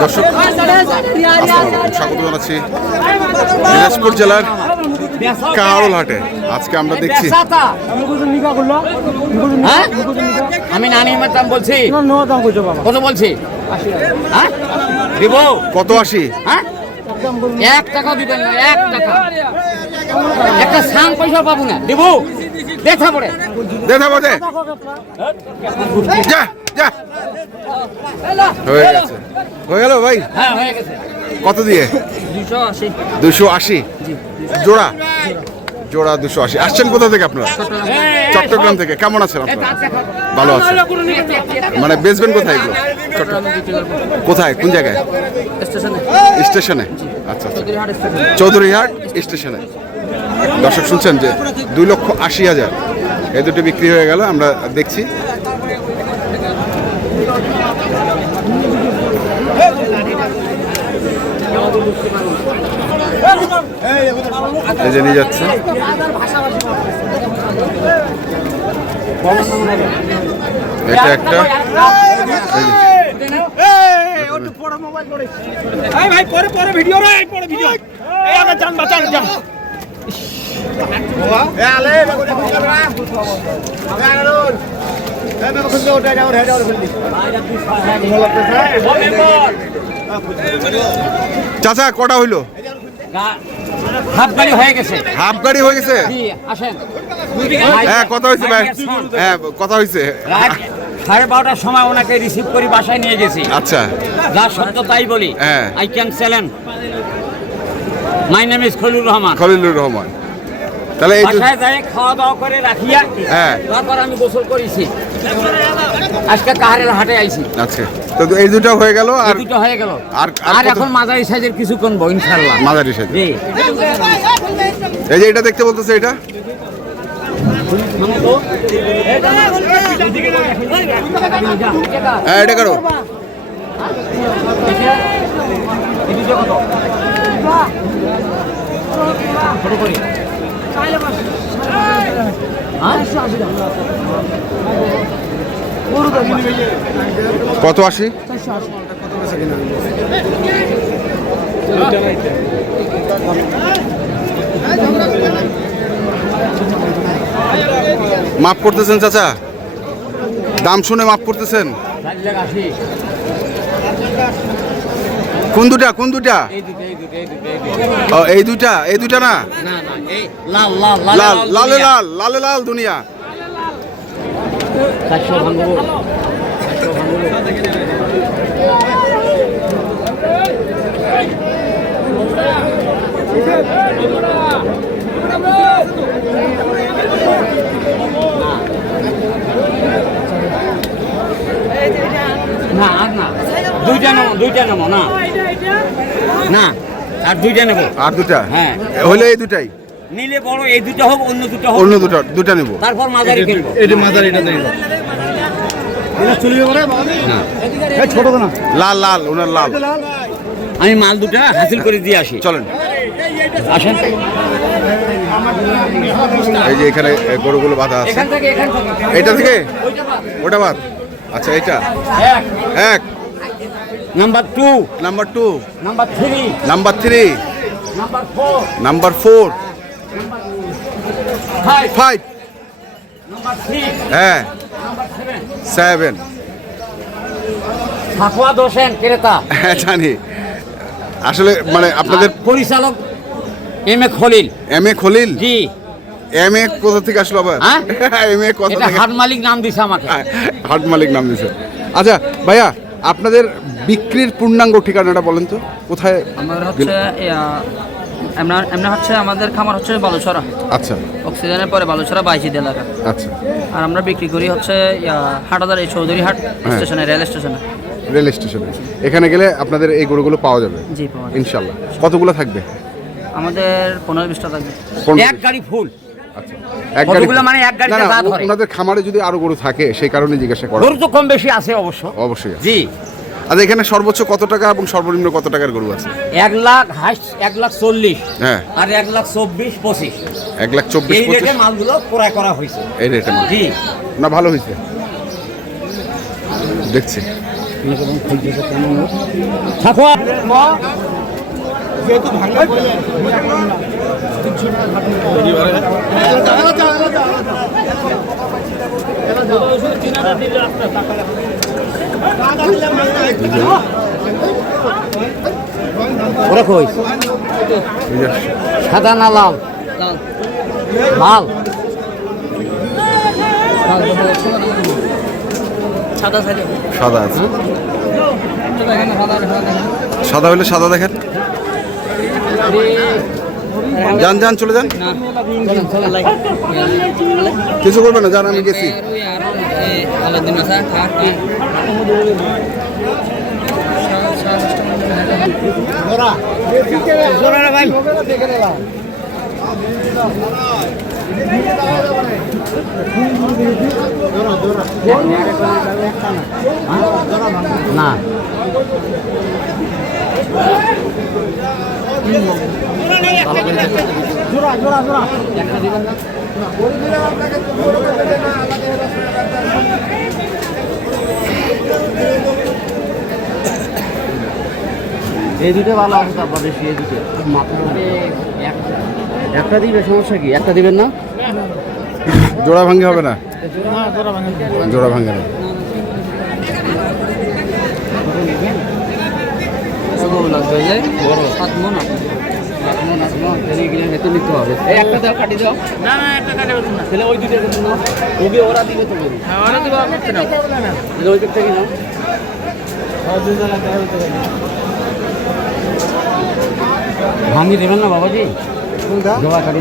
দর্শক স্বাগত জানাচ্ছি দিনাজপুর জেলার কাহারোল হাটে আজকে আমরা দেখছি হ্যাঁ? আমি নানি দাম বলছি। কত বলছি? হ্যাঁ? দিব? কত আসি হ্যাঁ? এক টাকা দিবেন না এক টাকা। একটা সাং পয়সা পাবো না দিব? দেখা পড়ে দে দেবো দে। যা যা। হয়ে গেছে। হয়ে গেল ভাই? হ্যাঁ কত দিয়ে? দুশো আশি। জোড়া? জোড়া দুশো আশি। আসছেন কোথা থেকে আপনারা? চট্টগ্রাম। থেকে। কেমন আছেন আপনারা? ভালো আছেন? মানে বেচবেন কোথায় এগুলো? কোথায়? কোন জায়গায়? স্টেশনে। আচ্ছা আচ্ছা। চৌধুরীহাট স্টেশনে। দর্শক শুনছেন যে দুই লক্ষ আশি হাজার। এই দুটো বিক্রি হয়ে গেল আমরা দেখছি। এই নিয়ে যাচ্ছে। এটা একটা। ভাই পরে পরে ভিডিও রে পরে ভিডিও এই চাচা কটা হইল? হাফ গাড়ি হয়ে গেছে। হাফ গাড়ি হয়ে গেছে? আসেন। হ্যাঁ কথা হয়েছে ভাই। হ্যাঁ কথা হয়েছে। সাড়ে বারোটার সময় ওনাকে রিসিভ করে বাসায় নিয়ে গেছি। আচ্ছা। যা সত্য তাই বলি। হ্যাঁ। I can সেলেন my name is Khalil Rahman. Khalilur Rahman. তাহলে এই বাসায় যাই খাওয়া দাওয়া করে রাখিয়া হ্যাঁ। তারপর আমি গোসল করেছি। আজকে কাহারের হাটে আইছি। আচ্ছা। তো এই দুটো হয়ে গেল আর দুটো হয়ে গেল। আর- আর এখন মাঝারি সাইজের কিছু কিনবো ইনশাল্লাহ মাঝারি সাইজ জি। এই যে এটা দেখতে বলতেছে এটা? হ্যাঁ এটা করো? কত? আসি মাপ করতেছেন চাচা? দাম শুনে মাপ করতেছেন? কোন দুটা কোন দুটা? ও এই দুটা এই দুটা না? লাল লাল লাল লালে লাল দুনিয়া। না না। দুইটা নেব দুইটা নেব না না। আর দুইটা নেব। আর দুটা হ্যাঁ। হলে এই দুটাই নিলে বড় এই দুটো হোক অন্য দুটো হোক। অন্য দুটা দুটা নেব। তারপর মাঝারি কিনবো লাল লাল ওনার লাল। আমি মাল দুটা হাসিল করে দিয়ে আসি। চলেন। আসেন। এই যে এখানে গরুগুলো বাঁধা আছে। এখান থেকে এখান থেকে। এটা থেকে। ওটা বাদ আচ্ছা এটা এক। এক। Number two number two number three number three number four number four five five হ্যাঁ সেভেন সাকুয়া দোষেন ক্রেতা। হ্যাঁ জানি। আসলে মানে আপনাদের পরিচালক M A Khalil. M A Khalil? G. M A কোথা থেকে আসলো আবার? হ্যাঁ? এম এ কোথা থেকে হাট মালিক নাম দিছে আমাকে। হ্যাঁ, হাট মালিক নাম দিয়েছে আচ্ছা ভাইয়া আপনাদের বিক্রির পূর্ণাঙ্গ ঠিকানাটা বলেন তো? কোথায় আমাদের হচ্ছে এমনা এমনা হচ্ছে আমাদের খামার হচ্ছে বালুছড়া। আচ্ছা। অক্সিজেনের পরে বালুছড়া বাইশিদ এলাকা। আচ্ছা। আর আমরা বিক্রি করি হচ্ছে হাটাদার এই চৌধুরী হাট হ্যাঁ। স্টেশনে রেল স্টেশনে। রেল স্টেশনে। এখানে গেলে আপনাদের এই গরুগুলো পাওয়া যাবে? জি পাওয়া। ইনশাল্লাহ। কতগুলো থাকবে? আমাদের পনেরো বিশটা থাকবে। এক গাড়ি ফুল। আচ্ছা। এক গাড়ি কতগুলো মানে এক গাড়িতে না, না, যা ধরে? ওনাদের খামারে যদি আরও গরু থাকে সেই কারণে জিজ্ঞাসা করা। গরু তো কম বেশি আছে অবশ্য। অবশ্যই আছে। জি। আচ্ছা এখানে সর্বোচ্চ কত টাকা এবং সর্বনিম্ন কত টাকার গরু আছে? এক লাখ হাইস্ট এক লাখ চল্লিশ হ্যাঁ। আর এক লাখ চব্বিশ পঁচিশ। এক লাখ চব্বিশ এই রেটে পঁচিশ। মালগুলো ক্রয় করা হয়েছে। এই রেটে জি। না ভালো হয়েছে। দেখছি। থাকো। ওরা কই? সাদা না লাল? লাল। সাদা আছে। সাদা হলে সাদা দেখেন। যান যান চলে যান। কিছু করবে না যান আমি গেছি। না। এই দুটো ভালো আছে তারপর বেশি এই দুটো। একটা দিবে সমস্যা কি? একটা দিবেন না? জোড়া ভাঙ্গে হবে না? জোড়া ভাঙ্গে না। হয়ে একটা দাও কাটি দাও। না না কাটে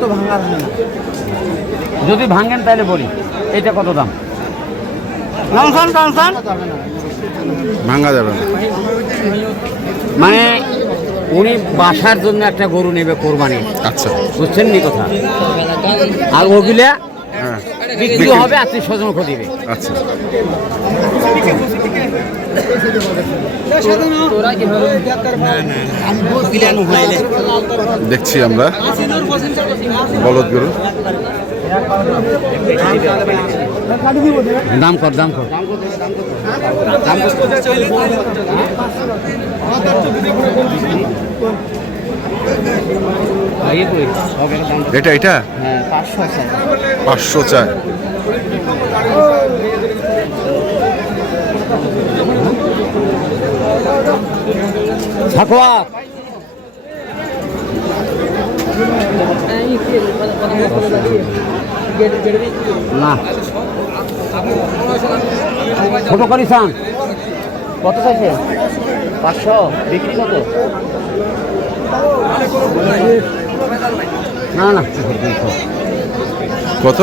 তো হ্যাঁ ভাঙি যদি ভাঙেন তাহলে বলি এটা কত দাম? ভাঙ্গা যাবে না। মানে উনি বাসার জন্য একটা গরু নেবে কোরবানি আচ্ছা। বুঝছেন নি কথা? আর ওগুলা হ্যাঁ। বিক্রি হবে আত্মীয় স্বজন দিবে। আচ্ছা। দেখছি আমরা। বলদ গরু। দাম কর দাম কর। এটা এটা? হ্যাঁ পাঁচশো চায় না। ছোট করিসান কত চাইছে? পাঁচশো। বিক্রি কত? না না। কত?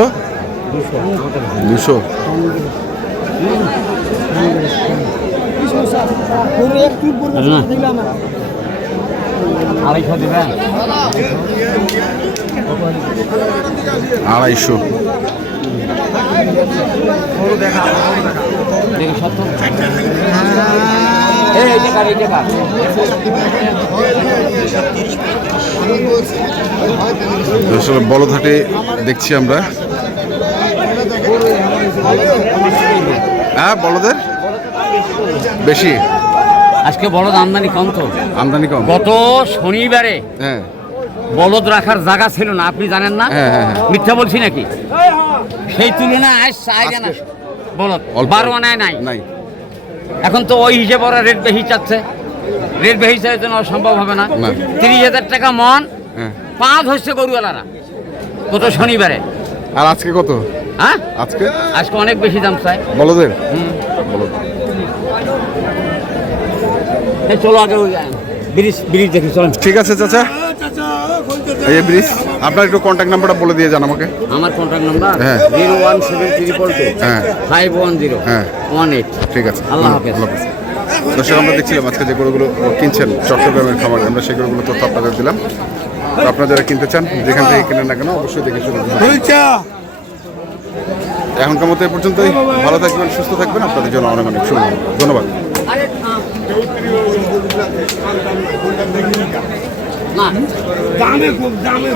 দুশো। আড়াইশো দেখি আসলে বলদহাটে দেখছি আমরা। হ্যাঁ বলদের? বেশি। আজকে বলদ আমদানি কম তো। আমদানি কম। গত শনিবারে হ্যাঁ। বলদ রাখার জায়গা ছিল না আপনি জানেন না? হ্যাঁ, হ্যাঁ, হ্যাঁ। মিথ্যা বলছি নাকি? সেই তুলনায় আজ চাই না বলদ। বারো আনায় নাই। নাই। এখন তো ওই হিসেবে ওরা রেট বেশি চাচ্ছে। রেট বেশি চাইতে জন্য সম্ভব হবে না। তিরিশ হাজার টাকা মন হ্যাঁ। পাঁচ হচ্ছে গরুওয়ালারা। গত শনিবারে। আর আজকে কত? হ্যাঁ? আজকে? আজকে অনেক বেশি দাম চাই। বলদের? হুম। চলো আগে ব্রিজ ব্রিজ দেখি চলেন। ঠিক আছে চাচা। এই ব্রিজ আপনার একটু কন্ট্যাক্ট নাম্বারটা বলে দিয়ে যান আমাকে। আমার কন্ট্যাক্ট নাম্বার হ্যাঁ। Zero one seven triple two হ্যাঁ। ফাইভ ওয়ান জিরো হ্যাঁ। One eight. ঠিক আছে। আল্লাহ হাফেজ। দর্শক আমরা দেখছিলাম আজকে যে গরুগুলো কিনছেন চট্টগ্রামের খামারে আমরা সেই গরুগুলো তথ্য আপনাদের দিলাম। তো আপনারা যারা কিনতে চান যেখান থেকে কিনেন না কেন অবশ্যই দেখে শুনে এখনকার মতো এ পর্যন্তই। ভালো থাকবেন সুস্থ থাকবেন। আপনাদের জন্য অনেক অনেক শুভ ধন্যবাদ। না দামে খুব। দামে